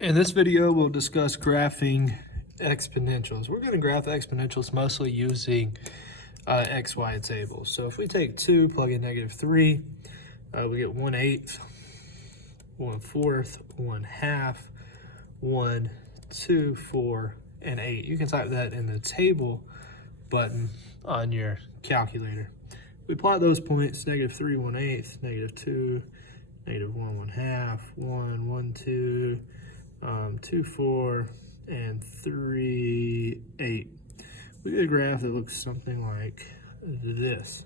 In this video, we'll discuss graphing exponentials. We're going to graph exponentials mostly using XY tables. So if we take 2, plug in -3, we get 1/8, 1/4, 1/2, 1, 2, 4, and 8. You can type that in the table button on your calculator. We plot those points: -3, 1/8, -2, -1, 1/2, 1, 1, 2, 2, 4, and 3, 8. We get a graph that looks something like this.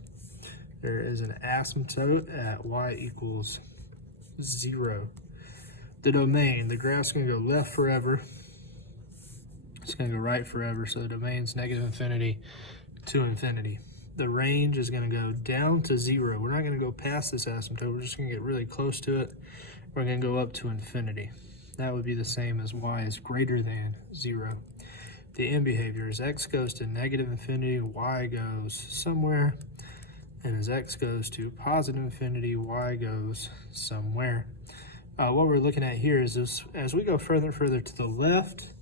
There is an asymptote at y equals 0. The domain, the graph's going to go left forever. It's going to go right forever, so the domain's -infinity to infinity. The range is going to go down to 0. We're not going to go past this asymptote. We're just going to get really close to it. We're going to go up to infinity. That would be the same as y is greater than 0. The end behavior is x goes to -infinity, y goes somewhere, and as x goes to +infinity, y goes somewhere. What we're looking at here is this: as we go further and further to the left,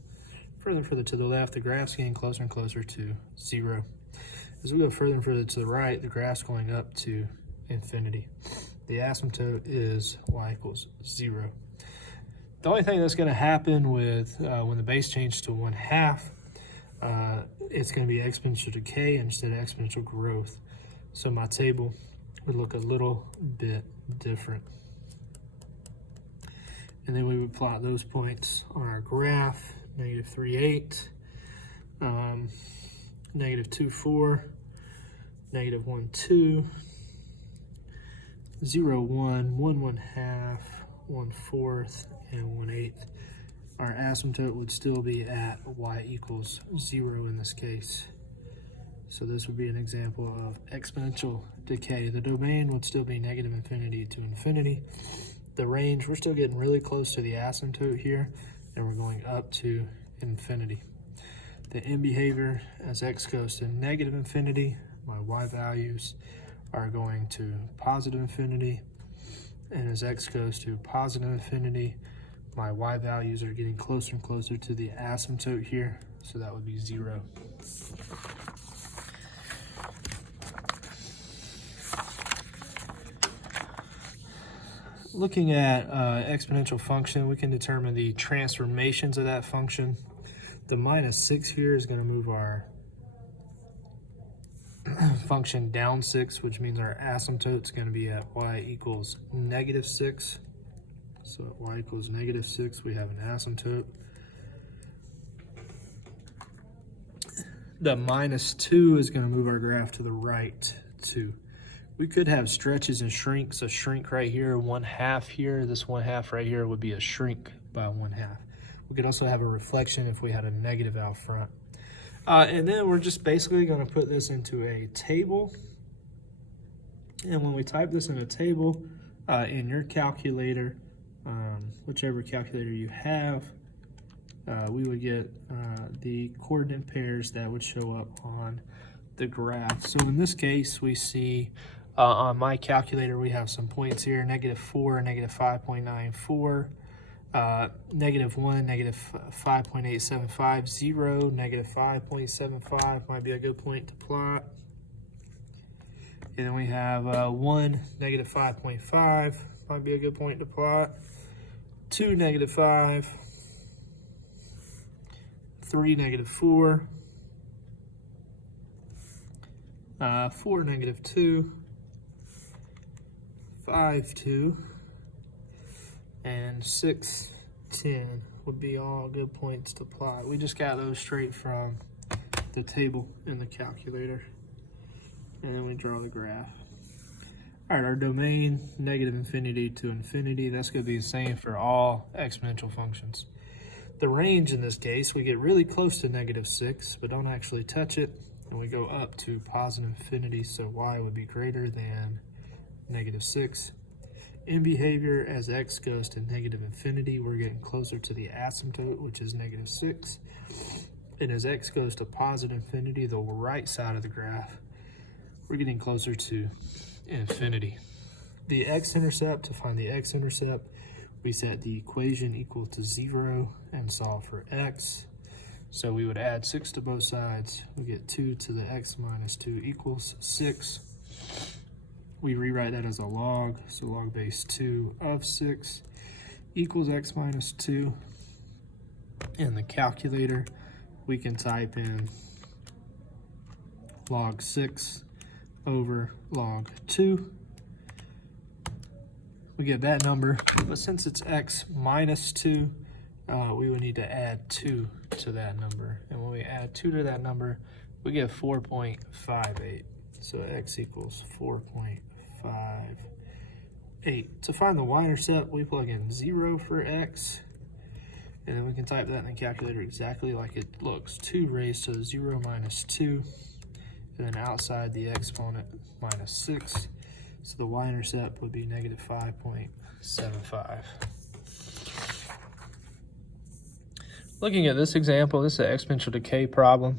the graph's getting closer and closer to 0. As we go further and further to the right, the graph's going up to infinity. The asymptote is y equals 0. The only thing that's going to happen with when the base changes to 1/2, it's going to be exponential decay instead of exponential growth. So my table would look a little bit different. And then we would plot those points on our graph: -3, 8, -2, 4, -1, 2, 0, 1, 1, 1/2, 1/4, and 1/8. Our asymptote would still be at y equals 0 in this case. So this would be an example of exponential decay. The domain would still be -infinity to infinity. The range, we're still getting really close to the asymptote here, and we're going up to infinity. The end behavior, as x goes to -infinity, my y values are going to +infinity, and as x goes to +infinity, my y values are getting closer and closer to the asymptote here, so that would be 0. Looking at exponential function, we can determine the transformations of that function. The -6 here is going to move our function down 6, which means our asymptote is going to be at y equals -6. So at y equals -6, we have an asymptote. The -2 is going to move our graph to the right 2. We could have stretches and shrinks. A shrink right here, 1/2 here. This 1/2 right here would be a shrink by 1/2. We could also have a reflection if we had a negative out front. And then we're just basically going to put this into a table. And when we type this in a table, in your calculator, whichever calculator you have, we would get the coordinate pairs that would show up on the graph. So in this case, we see on my calculator, we have some points here: -4, -5.94, -1, -5.875, 0, -5.75 might be a good point to plot. And then we have 1, -5.5 might be a good point to plot. 2, -5, 3, -4, 4, -2, 5, 2, and 6, 10 would be all good points to plot. We just got those straight from the table in the calculator. And then we draw the graph. All right, our domain, -infinity to infinity. That's going to be the same for all exponential functions. The range in this case, we get really close to -6, but don't actually touch it. And we go up to +infinity, so y would be greater than -6. In behavior, as x goes to -infinity, we're getting closer to the asymptote, which is -6. And as x goes to +infinity, the right side of the graph, we're getting closer to infinity. The x-intercept, to find the x-intercept, we set the equation equal to 0 and solve for x. So we would add 6 to both sides. We get 2 to the x minus 2 equals 6. We rewrite that as a log, so log base 2 of 6 equals x minus 2. In the calculator, we can type in log 6 over log 2. We get that number, but since it's x minus 2, we would need to add 2 to that number. And when we add 2 to that number, we get 4.58. So x equals 4.58. To find the y-intercept, we plug in 0 for x, and then we can type that in the calculator exactly like it looks. 2 raised to the 0 minus 2, and then outside the exponent minus 6. So the y-intercept would be negative 5.75. Looking at this example, this is an exponential decay problem.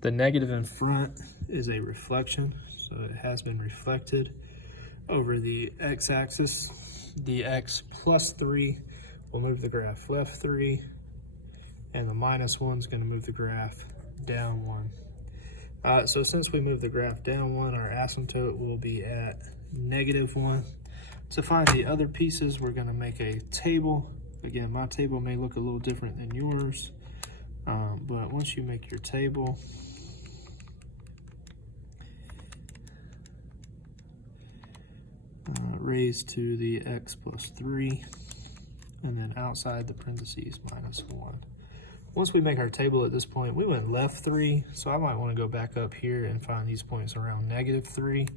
The negative in front is a reflection, so it has been reflected over the x-axis. The x plus 3 will move the graph left 3, and the minus 1 is going to move the graph down 1. So since we move the graph down 1, our asymptote will be at -1. To find the other pieces, we're going to make a table. Again, my table may look a little different than yours, but once you make your table, raised to the x plus 3, and then outside the parentheses minus 1. Once we make our table at this point, we went left 3, so I might want to go back up here and find these points around -3,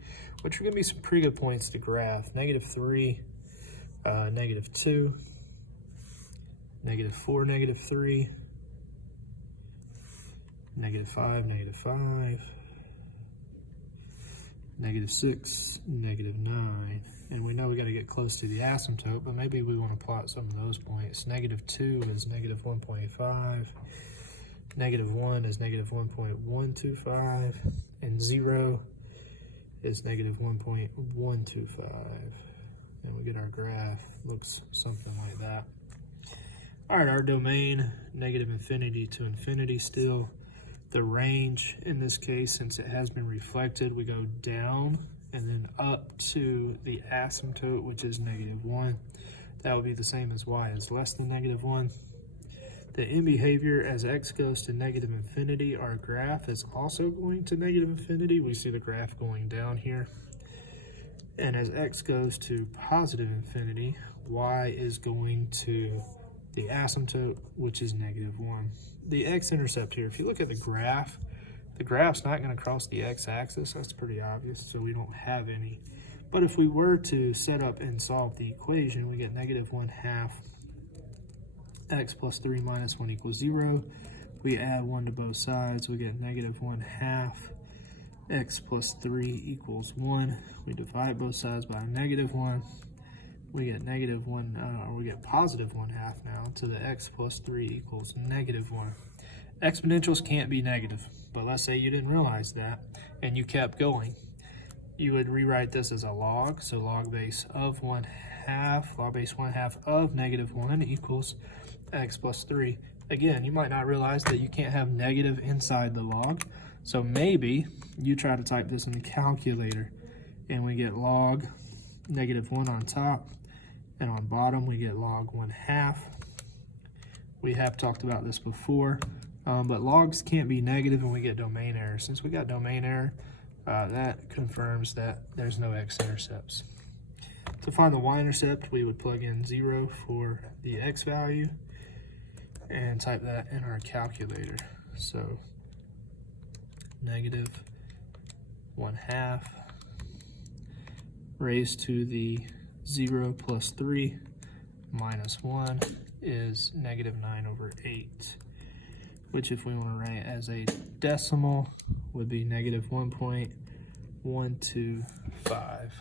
which are going to be some pretty good points to graph. -3, -2, -4, -3, -5, -5, -6, -9. And we know we got to get close to the asymptote, but maybe we want to plot some of those points. -2 is -1.5, -1 is -1.125, and 0 is -1.125. And we get our graph, looks something like that. All right, our domain, -infinity to infinity still. The range in this case, since it has been reflected, we go down and then up to the asymptote, which is -1. That would be the same as y is less than -1. The end behavior as x goes to -infinity, our graph is also going to -infinity. We see the graph going down here. And as x goes to +infinity, y is going to the asymptote, which is -1. The x-intercept here, if you look at the graph's not going to cross the x-axis. That's pretty obvious, so we don't have any. But if we were to set up and solve the equation, we get -1/2 x plus 3 minus 1 equals 0. We add 1 to both sides, we get -1/2 x plus 3 equals 1. We divide both sides by -1. We get we get +1/2 now to the x plus 3 equals -1. Exponentials can't be negative, but let's say you didn't realize that and you kept going. You would rewrite this as a log, so log base of 1/2, log base 1/2 of -1 equals x plus 3. Again, you might not realize that you can't have negative inside the log, so maybe you try to type this in the calculator and we get log -1 on top, and on bottom we get log 1/2. We have talked about this before, but logs can't be negative and we get domain error. Since we got domain error, that confirms that there's no x-intercepts. To find the y-intercept, we would plug in 0 for the x value and type that in our calculator. So -1/2 raised to the 0 plus 3 minus 1 is -9/8, which if we want to write as a decimal would be -1.125.